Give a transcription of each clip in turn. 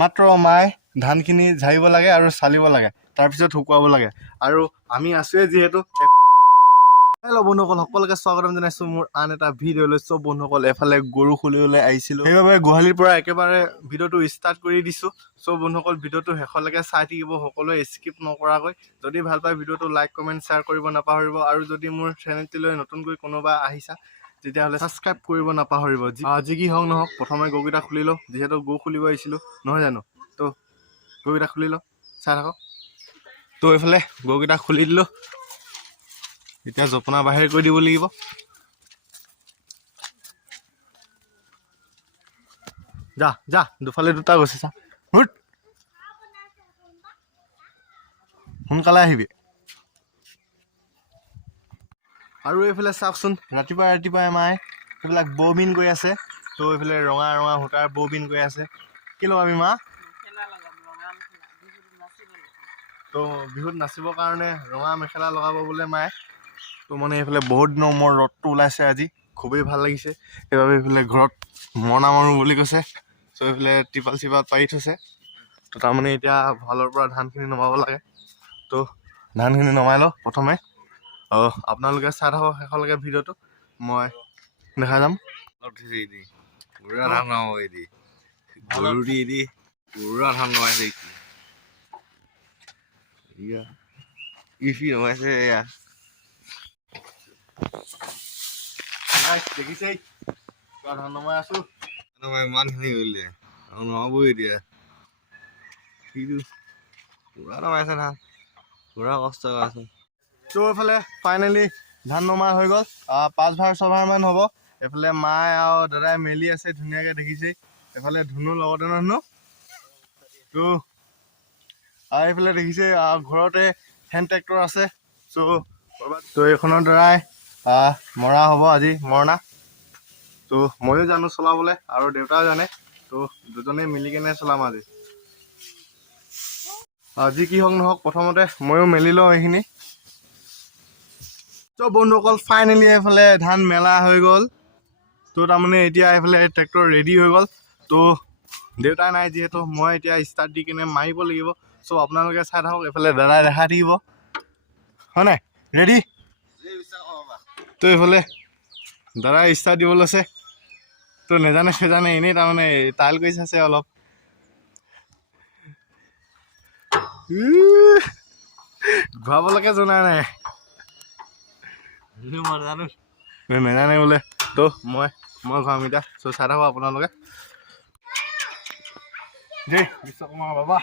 মাত্ৰ মায়ে ধানখিনি ঝাৰিব লাগে আৰু চালিব লাগে, তাৰপিছত শুকুৱাব লাগে। আৰু আমি আছোৱে যিহেতু হেল্ল' বন্ধুসকল, সকলোকে স্বাগতম জনাইছোঁ মোৰ আন এটা ভিডিঅ'লৈ। চব বন্ধুসকল এফালে গৰু খুলিবলৈ আহিছিলোঁ, সেইবাবে গোহালিৰ পৰা একেবাৰে ভিডিঅ'টো ষ্টাৰ্ট কৰি দিছোঁ। চব বন্ধুসকল ভিডিঅ'টো শেষলৈকে চাই থাকিব, সকলোৱে স্কিপ নকৰাকৈ। যদি ভাল পায় ভিডিঅ'টো লাইক কমেণ্ট শ্বেয়াৰ কৰিব নাপাহৰিব। আৰু যদি মোৰ চেনেলটিলৈ নতুনকৈ কোনোবা আহিছা তেতিয়াহ'লে ছাবস্ক্ৰাইব কৰিব নাপাহৰিব। যি কি হওক নহওক, প্ৰথমে গৰুকেইটা খুলি লওঁ, যিহেতু গৰু খুলিব আহিছিলোঁ নহয় জানো। তো গৰুকেইটা খুলি লওঁ, চাই থাকক। তো এইফালে গৰুকেইটা খুলি দিলোঁ, এতিয়া জপনা বাহিৰ কৰি দিব লাগিব। যা যা, দুফালে দুটা গৈছে চা, সোনকালে আহিবি। আৰু এইফালে চাওকচোন, ৰাতিপুৱাই মায়ে এইবিলাক ববিন গৈ আছে। তো এইফালে ৰঙা ৰঙা সূতাৰ ববিন গৈ আছে। কি লগাবি মা? তো বিহুত নাচিবৰ কাৰণে ৰঙা মেখেলা লগাব বোলে মায়ে। তো মানে এইফালে বহুত দিনৰ মোৰ ৰদটো ওলাইছে আজি, খুবেই ভাল লাগিছে। সেইবাবে এইফালে ঘৰত মৰণা মাৰোঁ বুলি কৈছে। তো এইফালে টিপাল চিপাল পাৰি থৈছে। তো তাৰমানে এতিয়া ভালৰ পৰা ধানখিনি নমাব লাগে। তো ধানখিনি নমাই লওঁ প্ৰথমে। আপোনালোকে চাই থাকক শেষলৈকে ভিডিঅ'টো, মই দেখা যাম। পুৰা ধান নমাই দি গৰু দি পুৰা ধান নমাইছে। নমাইছে এয়া দেখিছে, ধান নমাই আছো। ইমানখিনি কৰিলে নমাবই এতিয়া, পুৰা নমাইছে ধান, পুৰা কষ্ট আছে। তো এইফালে ফাইনেলি ধান নমা হৈ গ'ল, 5 ভাৰ 6 ভাৰ মান হ'ব। এইফালে মায়ে আৰু দাদাই মেলি আছে ধুনীয়াকৈ, দেখিছে। এইফালে ধুনু লগতে ন ধুনু। তো আৰু এইফালে দেখিছে ঘৰতে হেণ্ড ট্ৰেক্টৰ আছে। তো এইখনৰ দ্বাৰাই মৰা হ'ব আজি মৰণা। তো ময়ো জানো চলাবলৈ আৰু দেউতাও জানে। তো দুজনে মিলি কেনে চলাম আজি। যি কি হওক নহওক, প্ৰথমতে ময়ো মেলি লওঁ এইখিনি। তো বন্ধুসকল ফাইনেলি এইফালে ধান মেলা হৈ গ'ল। তো তাৰমানে এতিয়া এইফালে ট্ৰেক্টৰ ৰেডি হৈ গ'ল। তো দেউতা নাই যিহেতু মই এতিয়া ষ্টাৰ্ট দি কিনে মাৰিব লাগিব। চ' আপোনালোকে চাই থাকক, এইফালে দাদাই দেখাই থাকিব হয় নাই। ৰেডি? তো এইফালে দাদাই ষ্টাৰ্ট দিব লৈছে। তো নেজানে এনেই তাৰমানে টাইল কৰি চাইছে অলপ। ঘূৰাবলৈকে জনা নাই, নেজানে বোলে। তো মই ঘূৰাম এতিয়া। চ' চাই থাকক আপোনালোকে। জয় বিশ্বকৰ্মা বাবা,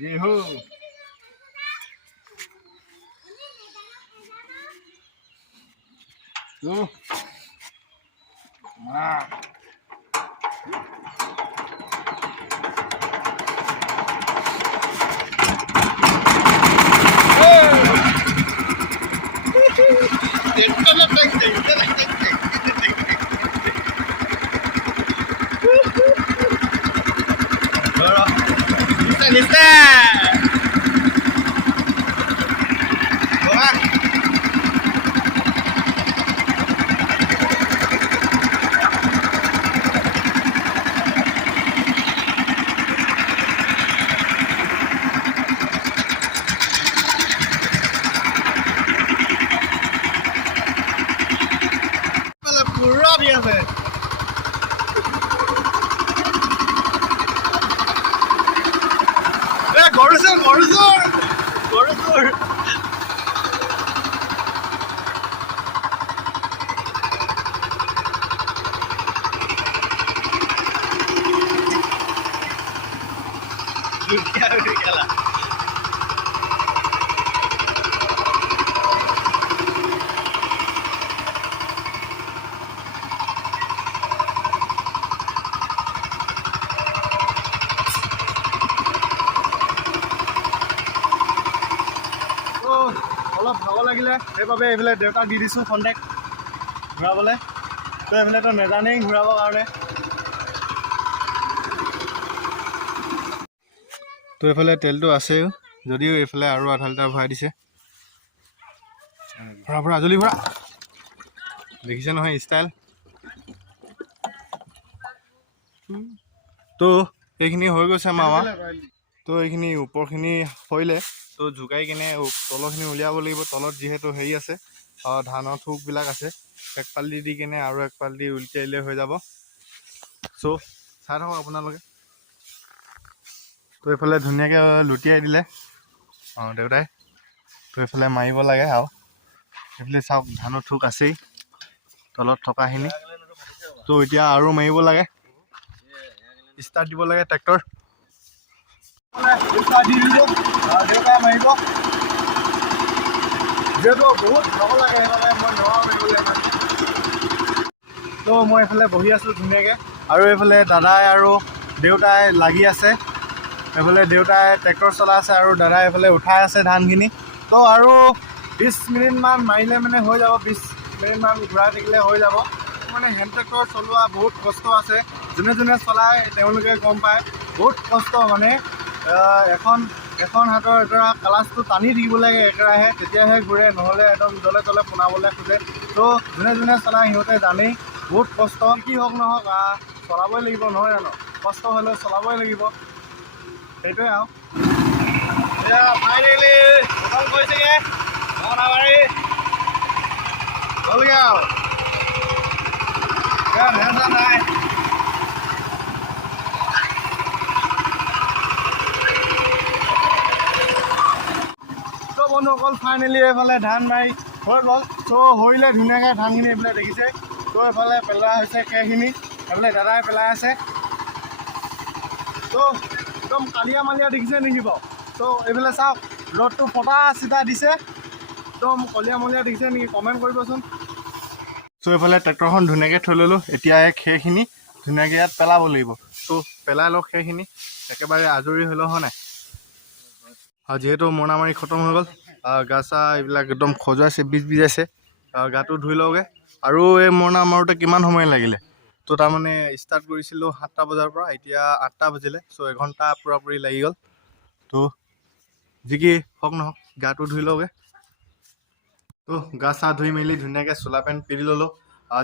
জয় হো। পুৰা দি আছে। গৰুচোৰ খেলা। অলপ ভাগৰ লাগিলে, সেইবাবে এইফালে দেউতাক দি দিছোঁ কণ্টেক্ট ঘূৰাবলৈ। তো এইফালেতো নেজানেই ঘূৰাবৰ কাৰণে। তো এইফালে তেলটো আছেও, যদিও এইফালে আৰু আধা লিটাৰ ভৰাই দিছে। ভৰা জলদি ভৰা, দেখিছে নহয় ষ্টাইল। তো এইখিনি হৈ গৈছে মামা। তো এইখিনি ওপৰখিনি হৈলে তো জোকাই কিনে তলৰখিনি উলিয়াব লাগিব। তলত যিহেতু হেৰি আছে ধানৰ থোকবিলাক আছে, এক পাল্টি দি কিনে আৰু এক পাল্টি উলটিয়াই দিলে হৈ যাব। চ' চাই থাকক আপোনালোকে। তো এইফালে ধুনীয়াকৈ লুটিয়াই দিলে দেউতাই। তো এইফালে মাৰিব লাগে আৰু এইফালে চাওক ধানৰ থোক আছেই তলত থকাখিনি। তো এতিয়া আৰু মাৰিব লাগে, ষ্টাৰ্ট দিব লাগে ট্ৰেক্টৰ। দেউতাই মাৰিব যিহেতু বহুত ভাগ লাগে, সেইবাবে মই নোৱাৰোঁ মাৰিবলৈ ইমান। তো মই এইফালে বহি আছোঁ ধুনীয়াকৈ, আৰু এইফালে দাদাই আৰু দেউতাই লাগি আছে। এইফালে দেউতাই ট্ৰেক্টৰ চলাই আছে আৰু দাদাই এইফালে উঠাই আছে ধানখিনি। তো আৰু 20 মিনিটমান মাৰিলে মানে হৈ যাব, 20 মিনিটমান ঘূৰাই থাকিলে হৈ যাব। মানে হেণ্ড ট্ৰেক্টৰ চলোৱা বহুত কষ্ট আছে, যোনে যোনে চলায় তেওঁলোকে গম পায় বহুত কষ্ট। মানে এখন হাতৰ এটা ক্লাছটো টানি থাকিব লাগে একেৰাহে, তেতিয়াহে ঘূৰে, নহ'লে একদম জলে তলে পোনাবলৈ খোজে। তো যোনে যোনে চলায় সিহঁতে জানেই বহুত কষ্ট। কি হওক নহওক চলাবই লাগিব, নহয় জানো? কষ্ট হ'লেও চলাবই লাগিব, সেইটোৱে আৰু। এতিয়া ফাইনেলি খতম কৰিছেগৈ মৰণামাৰি হ'লগৈ আৰু নাই। তো বন্ধুসকল ফাইনেলি এইফালে ধান মাৰি হৈ গ'ল। তো হৰিলে ধুনীয়াকৈ ধানখিনি এইফালে দেখিছে। তো এইফালে পেলোৱা হৈছে খেৰখিনি, এইফালে দাদাই পেলাই আছে। তো একদম কালিয়া মালিয়া দেখিছে নেকি বাৰু? তো এইফালে চাওক ৰ'দটো ফটা চিধা দিছে, একদম কলীয়া মলীয়া দেখিছে নেকি? কমেণ্ট কৰিবচোন। চ' এইফালে ট্ৰেক্টৰখন ধুনীয়াকৈ থৈ ল'লোঁ। এতিয়া এই খেৰখিনি ধুনীয়াকৈ ইয়াত পেলাব লাগিব। তো পেলাই লওঁ খেৰখিনি, একেবাৰে আজৰি হৈ লওঁ, হয় নাই? আৰু যিহেতু মৰণা মাৰি খতম হৈ গ'ল, গা চা এইবিলাক একদম খজুৱাইছে, বিজাইছে, গাটো ধুই লওঁগৈ। আৰু এই মৰণা মাৰোঁতে কিমান সময় লাগিলে? তো তাৰমানে ষ্টাৰ্ট কৰিছিলোঁ 7টা বজাৰ পৰা, এতিয়া 8টা বাজিলে। চ' এঘণ্টা পূৰাপূৰি লাগি গ'ল। তো যি কি হওক নহওক গাটো ধুই লওঁগৈ। তো গা চা ধুই মেলি ধুনীয়াকৈ চোলা পেণ্ট পিন্ধি ল'লোঁ।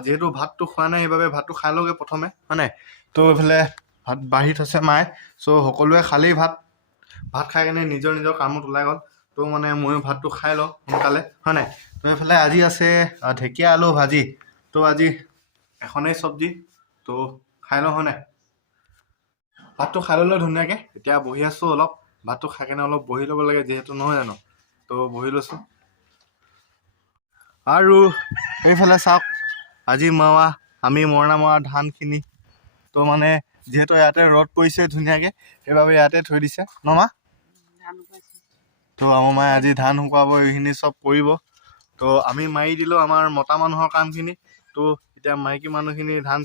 যিহেতু ভাতটো খোৱা নাই সেইবাবে ভাতটো খাই লওঁগৈ প্ৰথমে, হয় নাই? তো এইফালে ভাত বাঢ়ি থৈছে মায়ে। চ' সকলোৱে খালেই ভাত খাই কিনে নিজৰ নিজৰ কামত ওলাই গ'ল। তো মানে ময়ো ভাতটো খাই লওঁ সোনকালে, হয় নাই? তো এইফালে আজি আছে ঢেকীয়া আলু ভাজি। তো আজি এখনেই চব্জি, তো খাই লওঁ, হয় নাই? ভাতটো খাই ল'লোঁ ধুনীয়াকৈ। এতিয়া বহি আছোঁ অলপ, ভাতটো খাই কেনে অলপ বহি ল'ব লাগে যিহেতু, নহয় জানো? তো বহি লৈছোঁ। আৰু এইফালে চাওক আজি আমি মৰণা মৰা ধানখিনি। তো মানে যিহেতু ইয়াতে ৰ'দ পৰিছে ধুনীয়াকৈ, সেইবাবে ইয়াতে থৈ দিছে নমা। তো আমাৰ মায়ে আজি ধান শুকুৱাব, এইখিনি চব কৰিব। তো আমি মাৰি দিলোঁ আমাৰ মতা মানুহৰ কামখিনি। তো এতিয়া মাইকী মানুহখিনি ধান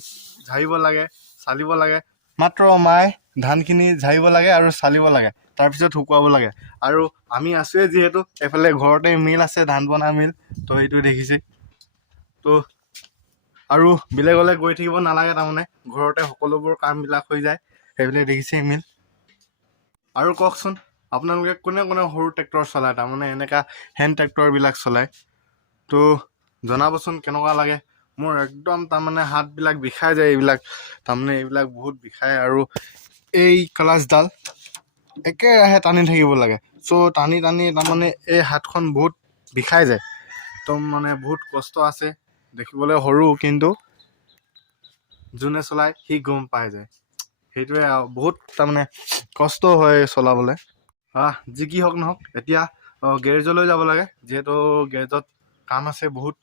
ঝাৰিব লাগে, চালিব লাগে। মাত্ৰ মায়ে ধানখিনি ঝাৰিব লাগে আৰু চালিব লাগে, তাৰপিছত শুকুৱাব লাগে। আৰু আমি আছোঁৱে যিহেতু, এইফালে ঘৰতে মিল আছে, ধান বনা মিল। তো সেইটো দেখিছে। তো আৰু বেলেগলৈ গৈ থাকিব নালাগে, তাৰমানে ঘৰতে সকলোবোৰ কামবিলাক হৈ যায়, সেইবিলাক দেখিছে মিল। আৰু কওকচোন আপোনালোকে কোনে কোনে সৰু ট্ৰেক্টৰ চলায়, তাৰমানে এনেকুৱা হেণ্ড ট্ৰেক্টৰবিলাক চলায়? তো জনাবচোন কেনেকুৱা লাগে। মোৰ একদম তাৰমানে হাতবিলাক বিষাই যায় এইবিলাক, তাৰমানে এইবিলাক বহুত বিষায়। আৰু এই ক্লাছডাল একেৰাহে টানি থাকিব লাগে। চ' টানি তাৰমানে এই হাতখন বহুত বিষাই যায়। একদম মানে বহুত কষ্ট আছে। দেখিবলৈ সৰু, কিন্তু যোনে চলায় সি গম পাই যায়। সেইটোৱে আৰু বহুত তাৰমানে কষ্ট হয় চলাবলৈ। যি কি হওক নহওক, এতিয়া গেৰেজলৈ যাব লাগে, যিহেতু গেৰেজত কাম আছে বহুত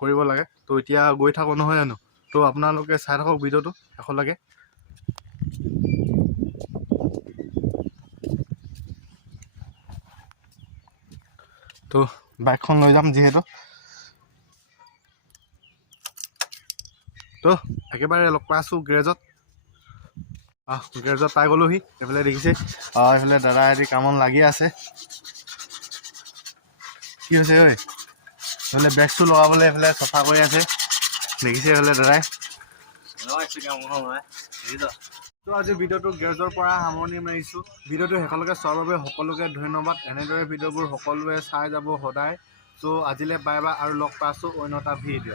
কৰিব লাগে। তো এতিয়া গৈ থাকোঁ, নহয় জানো? তো আপোনালোকে চাই থাকক ভিডিঅ'টো শেষলৈকে। তো বাইকখন লৈ যাম যিহেতু। তো একেবাৰে লগ পাই আছোঁ গেৰেজত। গেৰেজত পাই গ'লোহি। এইফালে দেখিছে, এইফালে দাদা এটি কামত লাগি আছে। কি হৈছে ঐ? এইফালে বেগটো লগাবলৈ এইফালে চফা কৰি আছে, দেখিছে এইফালে দাদাই। তো আজি ভিডিঅ'টো গেৰেজৰ পৰা সামৰণি মাৰিছোঁ। ভিডিঅ'টো শেষলৈকে চোৱাৰ বাবে সকলোকে ধন্যবাদ। এনেদৰে ভিডিঅ'বোৰ সকলোৱে চাই যাব সদায়। চ' আজিলৈ বাই বাই, আৰু লগ পাইছোঁ অন্য এটা ভিডিঅ'।